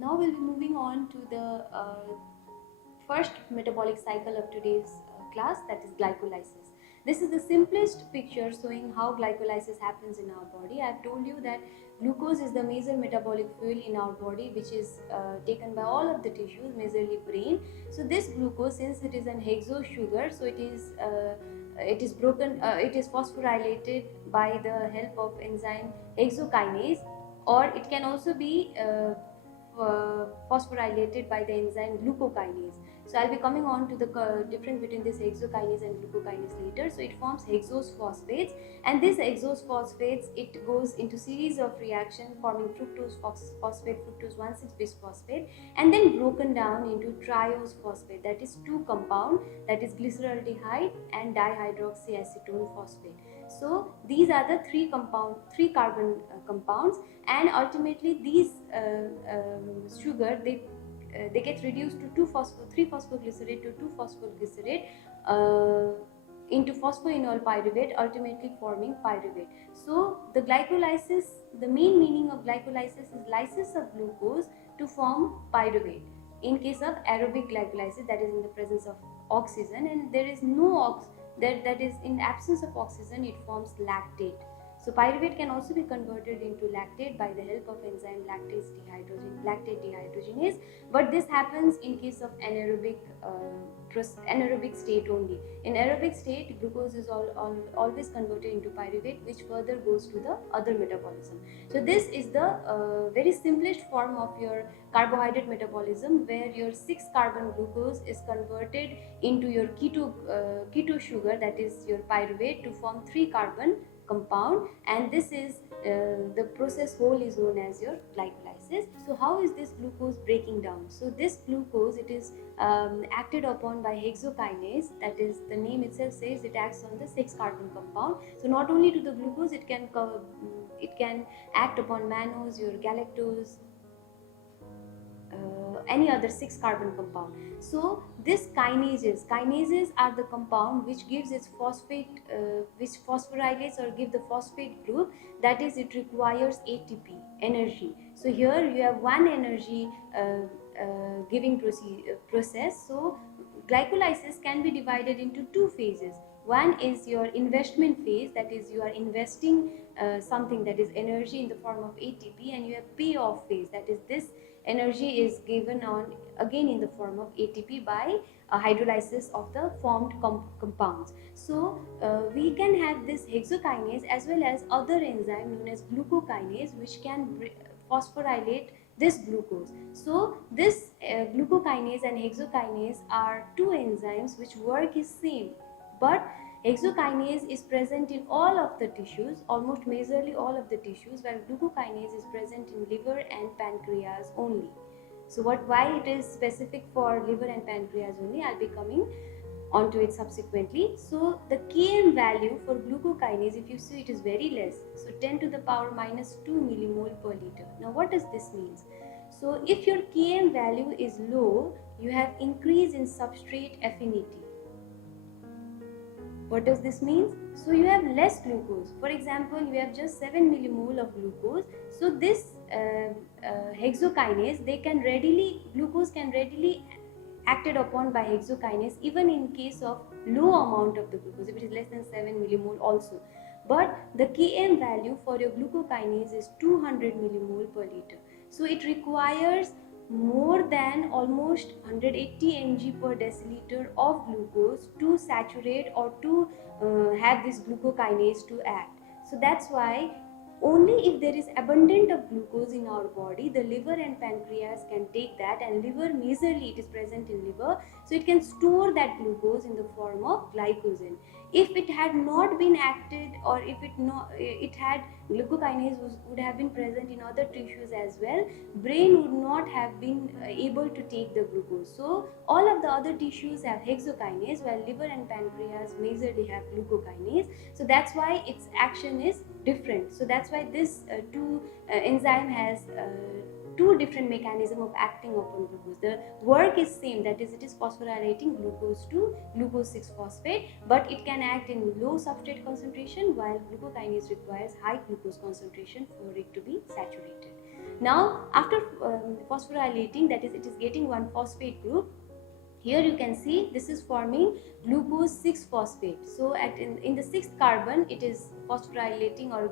Now we'll be moving on to the first metabolic cycle of today's class, that is glycolysis. This is the simplest picture showing how glycolysis happens in our body. I have told you that glucose is the major metabolic fuel in our body, which is taken by all of the tissues, majorly brain. So this glucose, since it is an hexose sugar, so it is broken, it is phosphorylated by the help of enzyme hexokinase, or it can also be phosphorylated by the enzyme glucokinase. So I'll be coming on to the difference between this hexokinase and glucokinase later. So it forms hexose phosphates, and this hexose phosphates, it goes into series of reaction forming fructose phosphate, fructose 1,6 bisphosphate, and then broken down into triose phosphate, that is two compound, that is glyceraldehyde and dihydroxyacetone phosphate. So these are the three carbon compounds, and ultimately these sugar, they get reduced to 3-phosphoglycerate to 2-phosphoglycerate into phosphoenol pyruvate, ultimately forming pyruvate. So the glycolysis, the main meaning of glycolysis is lysis of glucose to form pyruvate. In case of aerobic glycolysis, that is in the presence of oxygen, and there is no that is in absence of oxygen, it forms lactate. So pyruvate can also be converted into lactate by the help of enzyme lactate dehydrogenase, but this happens in case of anaerobic state only. In aerobic state, glucose is always converted into pyruvate, which further goes to the other metabolism. So this is the very simplest form of your carbohydrate metabolism, where your 6-carbon glucose is converted into your keto sugar, that is your pyruvate, to form 3-carbon compound, and this is the process whole is known as your glycolysis. So how is this glucose breaking down? So this glucose, it is acted upon by hexokinase, that is, the name itself says it acts on the 6-carbon compound. So not only to the glucose, it can act upon mannose, your galactose, any other 6-carbon compound. So this kinases are the compound which gives its phosphate, which phosphorylates or give the phosphate group, that is, it requires ATP, energy. So here you have one energy giving process. So glycolysis can be divided into two phases. One is your investment phase, that is, you are investing something, that is energy in the form of ATP, and you have payoff phase, that is, this energy is given on again in the form of ATP by hydrolysis of the formed compounds. So we can have this hexokinase as well as other enzyme known as glucokinase, which can phosphorylate this glucose. So this glucokinase and hexokinase are two enzymes which work is same, but hexokinase is present in all of the tissues, almost majorly all of the tissues, while glucokinase is present in liver and pancreas only. So why it is specific for liver and pancreas only, I'll be coming onto it subsequently. So the Km value for glucokinase, if you see, it is very less, so 10 to the power minus 2 millimole per liter. Now what does this mean? So if your Km value is low, you have increase in substrate affinity. What does this mean? So you have less glucose. For example, you have just 7 millimole of glucose. So this hexokinase, glucose can readily acted upon by hexokinase even in case of low amount of the glucose, if it is less than 7 millimole also. But the Km value for your glucokinase is 200 millimole per liter. So it requires more than almost 180 mg per deciliter of glucose to saturate or to have this glucokinase to act. So that's why only if there is abundant of glucose in our body, the liver and pancreas can take that, and liver majorly it is present in liver, so it can store that glucose in the form of glycogen. If it had not been acted, or if it had glucokinase would have been present in other tissues as well, brain would not have been able to take the glucose. So all of the other tissues have hexokinase, while liver and pancreas majorly have glucokinase. So that's why its action is different. So that's why this enzyme has two different mechanism of acting upon glucose. The work is same, that is, it is phosphorylating glucose to glucose 6-phosphate, but it can act in low substrate concentration, while glucokinase requires high glucose concentration for it to be saturated. Now after phosphorylating, that is, it is getting one phosphate group. Here you can see this is forming glucose 6-phosphate. So in the 6th carbon, it is phosphorylating or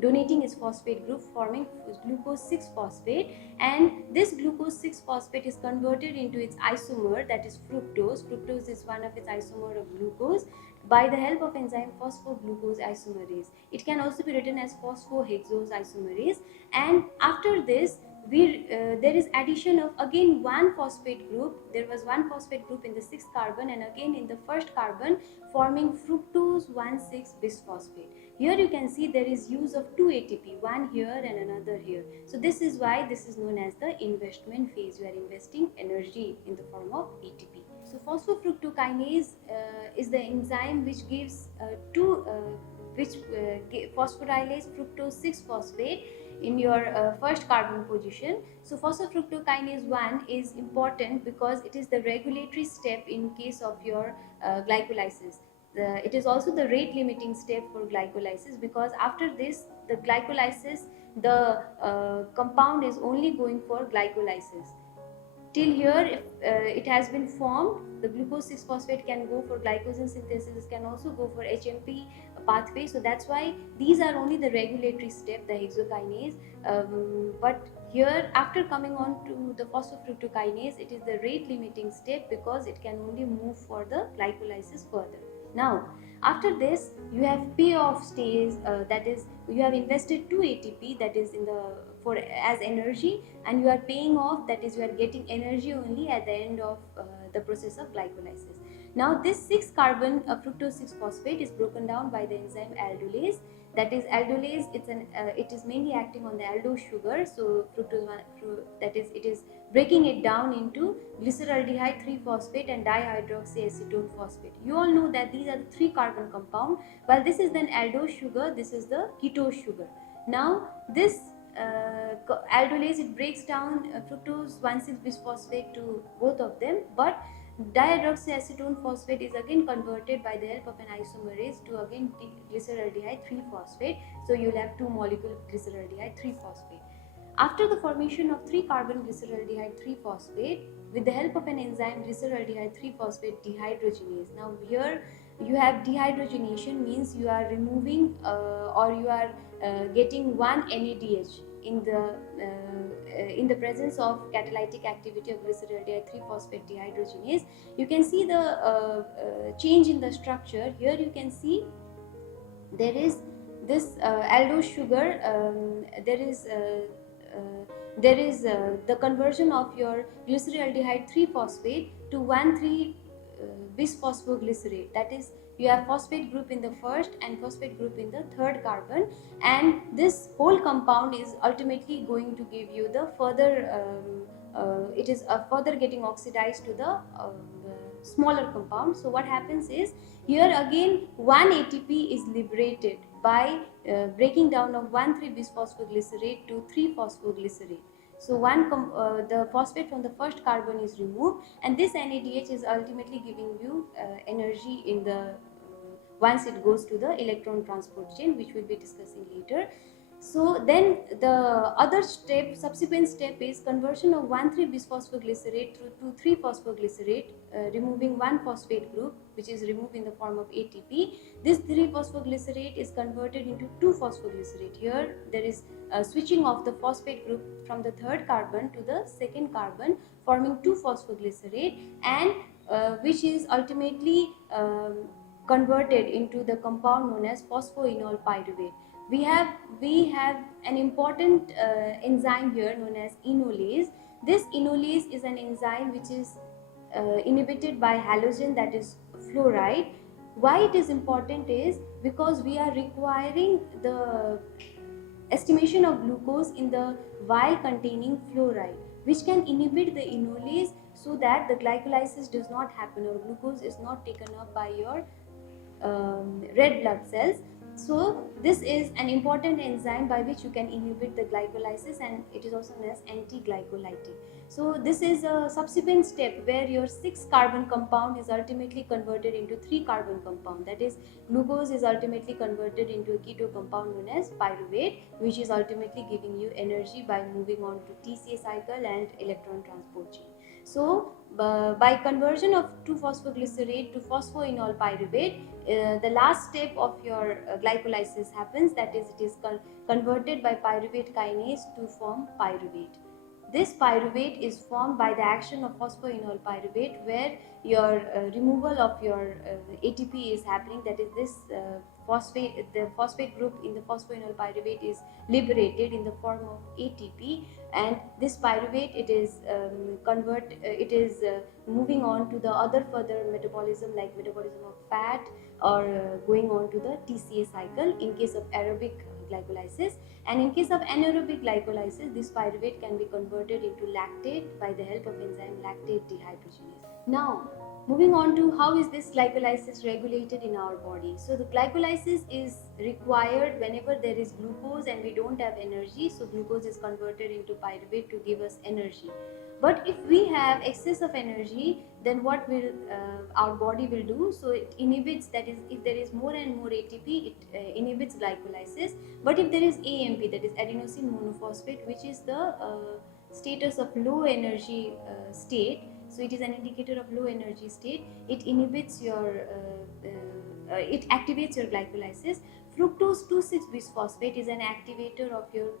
donating its phosphate group, forming glucose 6-phosphate, and this glucose 6-phosphate is converted into its isomer, that is fructose. Fructose is one of its isomer of glucose, by the help of enzyme phosphoglucose isomerase. It can also be written as phosphohexose isomerase. And after this, there is addition of again one phosphate group. There was one phosphate group in the 6th carbon, and again in the 1st carbon, forming fructose 1,6-bisphosphate. Here you can see there is use of 2 ATP, one here and another here. So this is why this is known as the investment phase. You are investing energy in the form of ATP. So phosphofructokinase is the enzyme which gives phosphorylase fructose 6-phosphate in your 1st carbon position. So phosphofructokinase 1 is important because it is the regulatory step in case of your glycolysis. It is also the rate limiting step for glycolysis, because after this, the glycolysis, the compound is only going for glycolysis. Till here, if it has been formed, the glucose 6-phosphate can go for glycogen synthesis, can also go for HMP pathway. So that's why these are only the regulatory step, the hexokinase. But here, after coming on to the phosphofructokinase, it is the rate limiting step because it can only move for the glycolysis further. Now, after this, you have payoff stage, that is, you have invested 2 ATP, that is in the as energy, and you are paying off, that is, you are getting energy only at the end of the process of glycolysis. Now this 6 carbon fructose 6-phosphate is broken down by the enzyme aldolase. That is, aldolase, it is mainly acting on the aldose sugar. So fructose that is, it is breaking it down into glyceraldehyde 3-phosphate and dihydroxyacetone phosphate. You all know that these are the 3 carbon compound, while this is then aldose sugar, this is the ketose sugar. Now this aldolase, it breaks down fructose 1,6-bisphosphate to both of them, but dihydroxyacetone phosphate is again converted by the help of an isomerase to again glyceraldehyde 3-phosphate. So you will have 2 molecule glyceraldehyde 3-phosphate. After the formation of 3 carbon glyceraldehyde 3-phosphate, with the help of an enzyme glyceraldehyde 3-phosphate dehydrogenase. Now here you have dehydrogenation, means you are removing or you are getting one NADH in the presence of catalytic activity of glyceraldehyde 3-phosphate dehydrogenase. You can see the change in the structure. Here you can see there is this aldose sugar, there is the conversion of your glyceraldehyde 3-phosphate to 1,3-bisphosphoglycerate. That is, you have phosphate group in the 1st and phosphate group in the 3rd carbon, and this whole compound is ultimately going to give you the further it is further getting oxidized to the smaller compound. So what happens is, here again 1 ATP is liberated by breaking down of 1,3-bisphosphoglycerate to 3-phosphoglycerate. So the phosphate from the 1st carbon is removed, and this NADH is ultimately giving you energy in the once it goes to the electron transport chain, which we'll be discussing later. So then the other step, subsequent step, is conversion of 1,3-bisphosphoglycerate to 2,3-phosphoglycerate, removing one phosphate group, which is removed in the form of ATP. This 3-phosphoglycerate is converted into 2-phosphoglycerate. Here there is switching of the phosphate group from the 3rd carbon to the 2nd carbon, forming 2-phosphoglycerate, and which is ultimately converted into the compound known as phosphoenol pyruvate. We have an important enzyme here known as enolase. This enolase is an enzyme which is inhibited by halogen, that is fluoride. Why it is important is because we are requiring the estimation of glucose in the vial containing fluoride, which can inhibit the enolase so that the glycolysis does not happen or glucose is not taken up by your red blood cells. So this is an important enzyme by which you can inhibit the glycolysis, and it is also known as anti-glycolytic. So this is a subsequent step where your 6 carbon compound is ultimately converted into 3 carbon compound, that is glucose is ultimately converted into a keto compound known as pyruvate, which is ultimately giving you energy by moving on to TCA cycle and electron transport chain. So by conversion of 2-phosphoglycerate to phosphoenol pyruvate, the last step of your glycolysis happens, that is it is converted by pyruvate kinase to form pyruvate. This pyruvate is formed by the action of phosphoenol pyruvate, where your removal of your ATP is happening, that is this the phosphate group in the phosphoenol pyruvate is liberated in the form of ATP, and this pyruvate it is moving on to the other further metabolism like metabolism of fat or going on to the TCA cycle in case of aerobic glycolysis. And in case of anaerobic glycolysis, this pyruvate can be converted into lactate by the help of enzyme lactate dehydrogenase. Now, moving on to how is this glycolysis regulated in our body. So the glycolysis is required whenever there is glucose and we don't have energy. So glucose is converted into pyruvate to give us energy. But if we have excess of energy, then what will our body will do? So it inhibits, that is if there is more and more ATP, it inhibits glycolysis. But if there is AMP, that is adenosine monophosphate, which is the status of low energy state, so it is an indicator of low energy state, it inhibits your it activates your glycolysis. Fructose 2,6-bisphosphate is an activator of your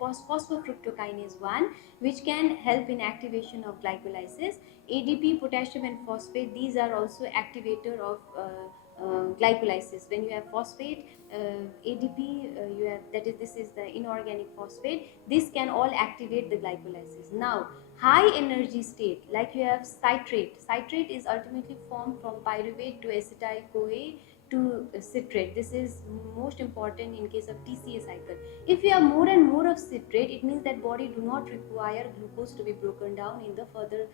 phosphofructokinase 1, which can help in activation of glycolysis. ADP, potassium and phosphate, these are also activator of glycolysis. When you have phosphate, ADP, you have, that is this is the inorganic phosphate, this can all activate the glycolysis. Now high energy state, like you have citrate is ultimately formed from pyruvate to acetyl CoA to citrate. This is most important in case of TCA cycle. If we have more and more of citrate, it means that body do not require glucose to be broken down in the further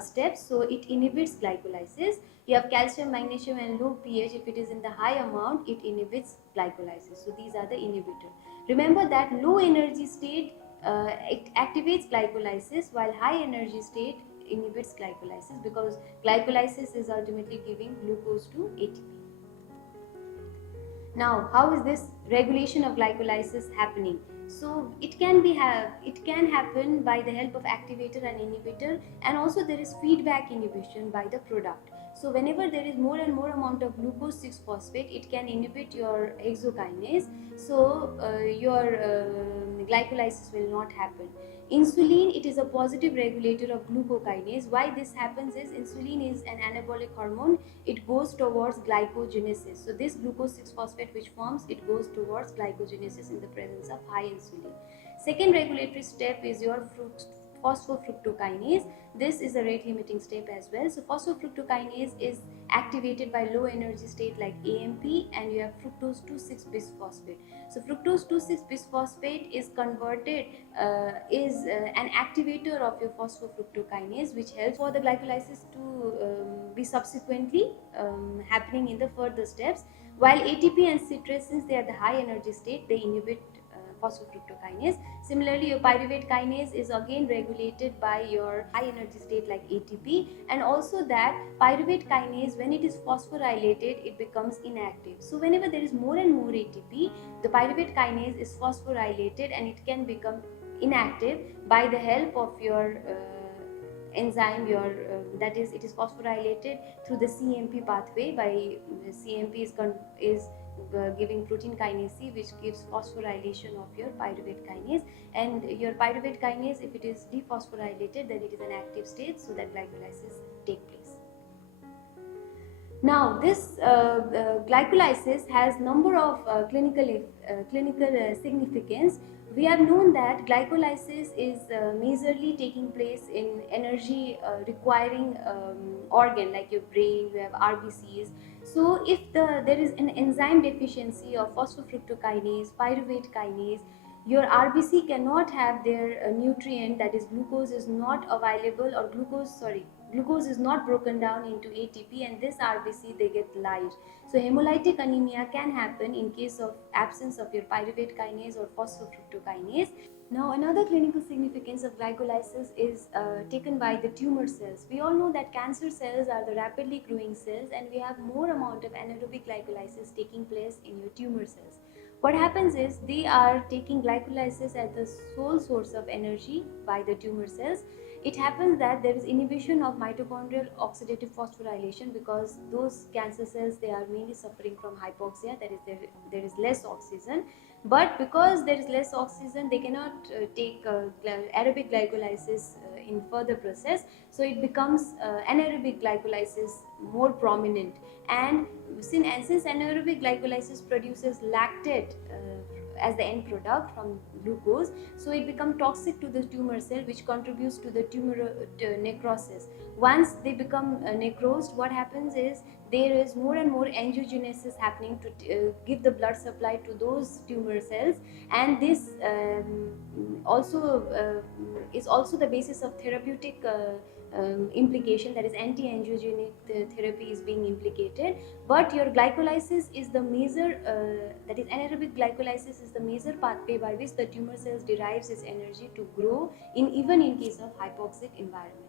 steps, so it inhibits glycolysis. You have calcium, magnesium and low pH, if it is in the high amount, it inhibits glycolysis. So these are the inhibitors. Remember that low energy state it activates glycolysis, while high energy state inhibits glycolysis, because glycolysis is ultimately giving glucose to ATP. Now, how is this regulation of glycolysis happening? So it can happen by the help of activator and inhibitor, and also there is feedback inhibition by the product. So whenever there is more and more amount of glucose 6-phosphate, it can inhibit your hexokinase, so your glycolysis will not happen. Insulin, it is a positive regulator of glucokinase. Why this happens is, insulin is an anabolic hormone, it goes towards glycogenesis. So this glucose 6-phosphate which forms, it goes towards glycogenesis in the presence of high insulin. Second regulatory step is your phosphofructokinase. This is a rate limiting step as well. So phosphofructokinase is activated by low energy state like AMP, and you have fructose 2,6-bisphosphate. So fructose 2,6-bisphosphate is converted an activator of your phosphofructokinase, which helps for the glycolysis to be subsequently happening in the further steps. While ATP and citrate, since they are the high energy state, they inhibit phosphofructokinase. Similarly, your pyruvate kinase is again regulated by your high energy state like ATP, and also that pyruvate kinase, when it is phosphorylated, it becomes inactive. So whenever there is more and more ATP, the pyruvate kinase is phosphorylated and it can become inactive by the help of your enzyme, that is, it is phosphorylated through the CMP pathway. By CMP is giving protein kinase C, which gives phosphorylation of your pyruvate kinase, and your pyruvate kinase, if it is dephosphorylated, then it is an active state, so that glycolysis take place. Now this glycolysis has number of clinical significance. We have known that glycolysis is majorly taking place in energy requiring organ like your brain, you have RBCs. So if there is an enzyme deficiency of phosphofructokinase, pyruvate kinase, your RBC cannot have their nutrient, that is glucose is not available, or glucose is not broken down into ATP, and this RBC they get light. So hemolytic anemia can happen in case of absence of your pyruvate kinase or phosphofructokinase. Now, another clinical significance of glycolysis is taken by the tumor cells. We all know that cancer cells are the rapidly growing cells, and we have more amount of anaerobic glycolysis taking place in your tumor cells. What happens is they are taking glycolysis as the sole source of energy by the tumor cells. It happens that there is inhibition of mitochondrial oxidative phosphorylation because those cancer cells, they are mainly suffering from hypoxia, that is there is less oxygen, but because there is less oxygen they cannot take aerobic glycolysis in further process, so it becomes anaerobic glycolysis more prominent. And since anaerobic glycolysis produces lactate as the end product from glucose, so it becomes toxic to the tumor cell, which contributes to the tumor necrosis. Once they become necrosed, what happens is there is more and more angiogenesis happening to give the blood supply to those tumor cells, and this also is also the basis of therapeutic implication, that is anti-angiogenic therapy is being implicated. But your glycolysis is the major that is anaerobic glycolysis is the major pathway by which the tumor cells derives its energy to grow in even in case of hypoxic environment.